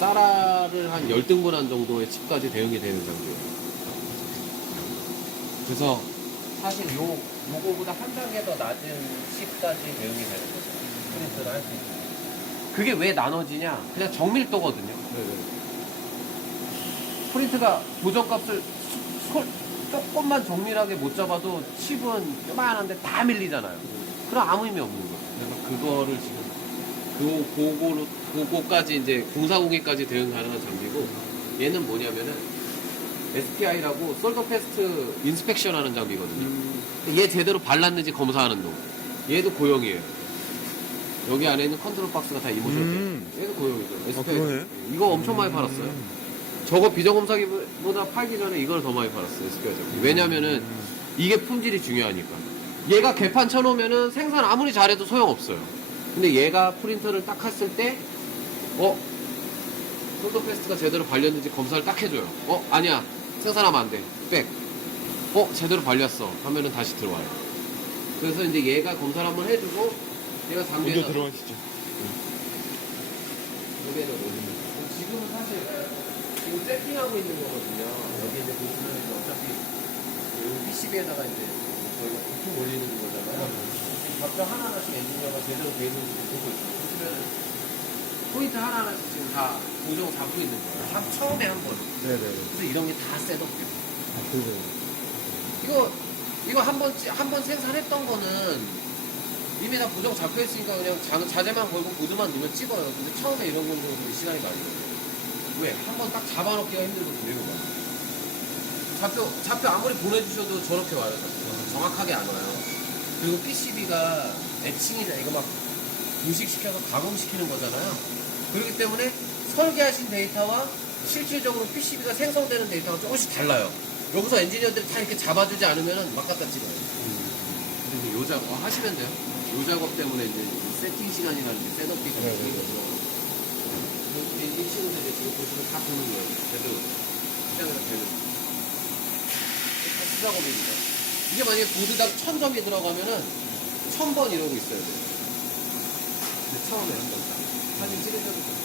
사라를 한 열등분한 정도의 칩까지 대응이 되는 장비예요. 그래서 사실 요, 요거보다 한 단계 더 낮은 칩까지 대응이 되는 거죠. 프린트를 할 수 있어요. 그게 왜 나눠지냐? 그냥 정밀도거든요. 네네. 프린트가 보정값을 수- 솔- 조금만 정밀하게 못 잡아도 칩은 요만한데 다 밀리잖아요. 그럼 아무 의미 없는 거예요. 그래서 그거를 지금 그 고고로 고고까지 이제 0402까지 대응 가능한 장비고 얘는 뭐냐면은 SPI라고 솔더 패스트 인스펙션 하는 장비거든요. 음, 얘 제대로 발랐는지 검사하는 놈. 얘도 고용이에요. 여기 안에 있는 컨트롤 박스가 다 이모션. 음. 얘도 고용이죠. SPI. 그러네. 이거 엄청 많이 팔았어요. 저거 비정검사기보다 팔기 전에 이걸 더 많이 팔았어요. SPI 장비. 왜냐면은 이게 품질이 중요하니까. 얘가 개판 쳐놓으면은 생산 아무리 잘해도 소용없어요. 근데 얘가 프린터를 딱 했을 때, 어? 솔더 페스트가 제대로 발렸는지 검사를 딱 해줘요. 어? 아니야. 생산하면 안 돼. 백. 어? 제대로 발렸어. 하면은 다시 들어와요. 그래서 이제 얘가 검사를 한번 해주고, 얘가 장비에다 먼저 들어가시죠. 여기에다 올리는 거예요. 지금은 사실 지금 세팅하고 있는 거거든요. 여기 이제 보시면 이제 어차피 그 PCB에다가 이제 저희가 부품 올리는 거잖아요. 각자 하나하나씩 엔지니어가 제대로 돼 있는지 보고 있어요. 보시면은 포인트 하나하나씩 지금 다 고정 잡고 있는 거예요. 한 처음에 한 번. 네네네. 그래서 이런 게 다 셋업돼요. 아, 그래요. 이거 이거 한 번 한 번 생산했던 거는 이미 다 보정 잡혀 있으니까 그냥 자, 자재만 걸고 보드만 넣으면 찍어요. 근데 처음에 이런 건좀 시간이 많이 걸려요. 왜? 한 번 딱 잡아놓기가 힘들거든요. 이거 봐. 잡혀 잡혀 아무리 보내주셔도 저렇게 와요. 정확하게 안 와요. 그리고 PCB가 애칭이나 이거 막 부식시켜서 가공시키는 거잖아요. 그렇기 때문에 설계하신 데이터와 실질적으로 PCB가 생성되는 데이터가 조금씩 달라요. 여기서 엔지니어들이 다 이렇게 잡아주지 않으면 막 갖다 찍어요. 근데 요 작업 하시면 돼요. 요 작업 때문에 이제 세팅 시간이라든지 셋업비가 네, 많이 네. 들어요. 이 친구들 이제 지금 보시면 다 보는 거예요. 제대로 시장에서 되는. 이게 다 수작업입니다. 이게 만약에 보드당 1000점이 들어가면은 1000번 이러고 있어야 돼요. 근데 처음에 한번 딱. 사진 찍으셔도 돼요.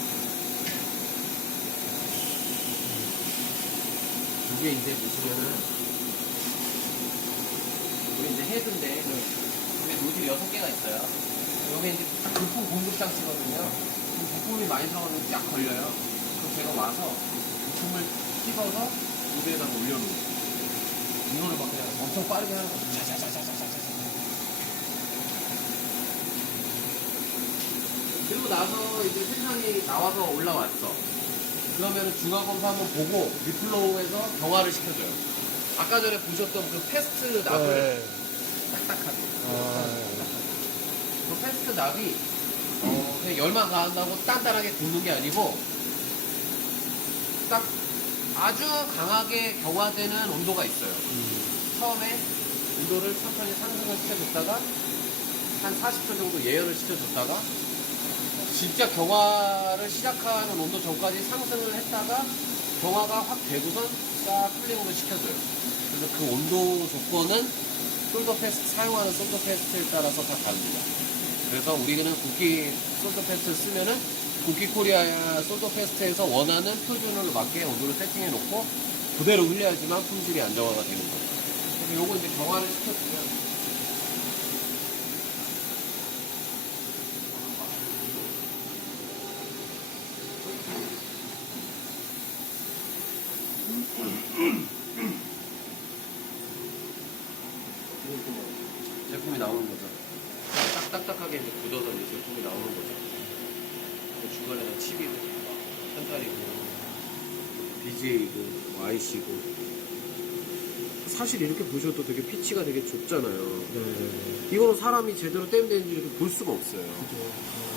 이게 이제 보시면은 우리 이제 헤드인데 여기 노즐이 6개가 있어요. 여기 이제 부품 공급 장치거든요. 부품이 많이 들어가면 쫙 걸려요. 그럼 제가 와서 부품을 씹어서 무대에다가 올려놓는 거예요. 이거를 막 그냥 엄청 빠르게 하는 거죠. 자자자자자자자. 그리고 나서 이제 생산이 나와서 올라왔어. 그러면 중화 검사 한번 보고 리플로우에서 경화를 시켜줘요. 아까 전에 보셨던 그 패스트 납을 네. 딱딱하게. 아. 그 패스트 납이 어, 그냥 열만 가한다고 단단하게 굳는 게 아니고 딱 아주 강하게 경화되는 온도가 있어요. 처음에 온도를 천천히 상승을 시켜줬다가 한 40초 정도 예열을 시켜줬다가 진짜 경화를 시작하는 온도 전까지 상승을 했다가 경화가 확 되고선 싹 쿨링으로 시켜줘요. 그래서 그 온도 조건은 솔더 패스트, 사용하는 솔더 패스트에 따라서 다 다릅니다. 그래서 우리는 국기 솔더 패스트 쓰면은 국기 코리아 솔더 패스트에서 원하는 표준으로 맞게 온도를 세팅해 놓고 그대로 흘려야지만 품질이 안정화가 되는 거예요. 그래서 요거 이제 경화를 시켜주면 제품이 나오는 거죠. 딱 딱딱하게 이제 굳어서 이제 제품이 나오는 거죠. 그 중간에는 칩이고, 현탈이고, BJ고, 뭐 IC고. 사실 이렇게 보셔도 되게 피치가 되게 좁잖아요. 네. 이거는 사람이 제대로 땜되는지 볼 수가 없어요. 그죠.